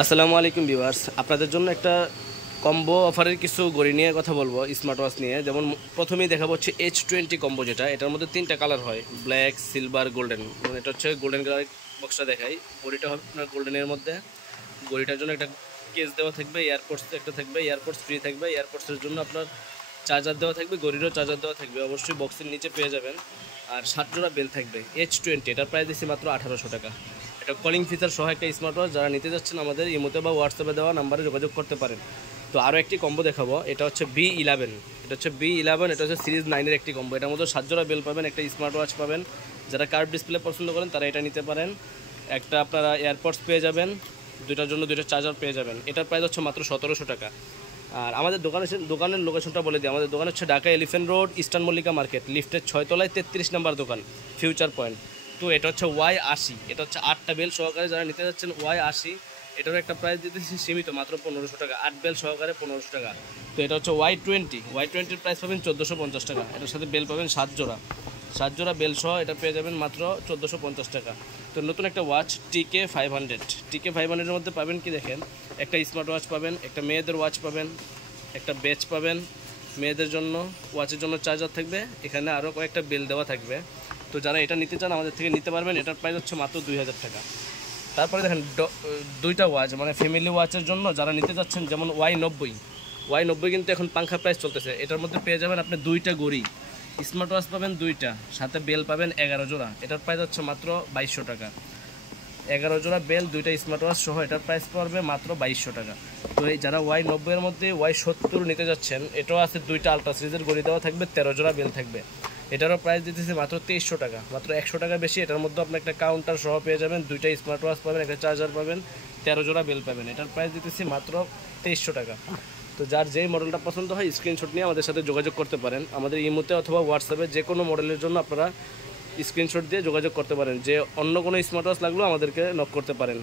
আসসালামু আলাইকুম ভিউয়ার্স, আপনাদের জন্য একটা কম্বো অফারের কিছু ঘড়ি নিয়ে কথা বলবো, স্মার্ট ওয়াচ নিয়ে। যেমন প্রথমেই দেখাবো হচ্ছে H20 কম্বো, যেটা এটার মধ্যে তিনটা কালার হয়, ব্ল্যাক, সিলভার, গোল্ডেন। মানে এটা হচ্ছে গোল্ডেন কালার। বক্সটা দেখাই, ঘড়িটা হবে আপনার গোল্ডেনের মধ্যে। ঘড়িটার জন্য একটা কেস দেওয়া থাকবে, এয়ারপোর্টস একটা থাকবে, এয়ারপোর্টস ফ্রি থাকবে। এয়ারপোর্টসের জন্য আপনার চার্জার দেওয়া থাকবে, ঘড়িরও চার্জার দেওয়া থাকবে, অবশ্যই বক্সের নিচে পেয়ে যাবেন। আর 7 জোড়া বেল থাকবে। H20 এটার প্রাইস দিচ্ছি মাত্র 1800 টাকা। এটা কলিং ফিচার সহ একটা স্মার্ট ওয়াচ। যারা নিতে যাচ্ছেন আমাদের ইমোতে বা হোয়াটসঅ্যাপে দেওয়া নাম্বারে যোগাযোগ করতে পারেন। তো আরও একটি কম্বো দেখাবো, এটা হচ্ছে B11। এটা হচ্ছে B11, এটা হচ্ছে সিরিজ 9-এর একটি কম্বো। এটার মধ্যে 7 জোড়া বেল পাবেন, একটা স্মার্ট ওয়াচ পাবেন। যারা কার্ভ ডিসপ্লে পছন্দ করেন তারা এটা নিতে পারেন। একটা আপনারা এয়ারপডস পেয়ে যাবেন, দুইটার জন্য দুইটা চার্জার পেয়ে যাবেন। এটার প্রাইস হচ্ছে মাত্র 1700 টাকা। আর আমাদের দোকানের লোকেশনটা বলে দিই। আমাদের দোকান হচ্ছে Dhaka elephant road, eastern Mallika market, লিফটের 6 তলায় 33 নম্বর দোকান, ফিউচার পয়েন্ট। তো এটা হচ্ছে Y80, এটা হচ্ছে 8টা বেল সহকারে। যারা নিতে যাচ্ছেন Y80, এটারও একটা প্রাইস দিতেছি সীমিত, মাত্র 1500 টাকা। 8 বেল সহকারে 1500 টাকা। তো এটা হচ্ছে Y20-এর প্রাইস পাবেন 1450 টাকা। এটার সাথে বেল পাবেন 7 জোড়া, 7 জোড়া বেল সহ এটা পেয়ে যাবেন মাত্র 1450 টাকা। তো নতুন একটা ওয়াচ TK500 এর মধ্যে পাবেন কি দেখেন, একটা স্মার্ট ওয়াচ পাবেন, একটা মেয়েদের ওয়াচ পাবেন, একটা বেচ পাবেন মেয়েদের জন্য, ওয়াচের জন্য চার্জার থাকবে, এখানে আরও কয়েকটা বেল দেওয়া থাকবে। তো যারা এটা নিতে চান আমাদের থেকে নিতে পারবেন। এটার প্রাইস হচ্ছে মাত্র 2000 টাকা। তারপরে দেখেন দুইটা ওয়াচ, মানে ফ্যামিলি ওয়াচের জন্য যারা নিতে যাচ্ছেন, যেমন Y90 কিন্তু এখন পাংখা প্রাইস চলতেছে। এটার মধ্যে পেয়ে যাবেন আপনি দুইটা ঘড়ি, স্মার্ট ওয়াচ পাবেন দুইটা, সাথে বেল পাবেন 11 জোড়া। এটার প্রাইস হচ্ছে মাত্র 2200 টাকা। 11 জোড়া বেল, দুইটা স্মার্ট ওয়াচ সহ এটার প্রাইস পড়বে মাত্র 2200 টাকা। তো এই যারা Y90-এর মধ্যে Y70 নিতে যাচ্ছেন, এটাও আছে, দুইটা আলট্রা সিরিজের ঘড়ি দেওয়া থাকবে, 13 জোড়া বেল থাকবে। এটারও প্রাইস দিতেছে মাত্র 2300 টাকা, মাত্র 100 টাকা বেশি। এটার মধ্যে আপনি একটা কাউন্টার সহ পেয়ে যাবেন, দুইটা স্মার্ট ওয়াচ পাবেন, একটা চার্জার পাবেন, 13 জোড়া বেল পাবেন। এটার প্রাইস দিতেছি মাত্র 2300 টাকা। তো যার যেই মডেলটা পছন্দ হয় স্ক্রিনশট নিয়ে আমাদের সাথে যোগাযোগ করতে পারেন। আমাদের ইমোতে অথবা হোয়াটসঅ্যাপে যে কোনো মডেলের জন্য আপনারা স্ক্রিনশট দিয়ে যোগাযোগ করতে পারেন। যে অন্য কোনো স্মার্ট ওয়াচ লাগলেও আমাদেরকে নক করতে পারেন।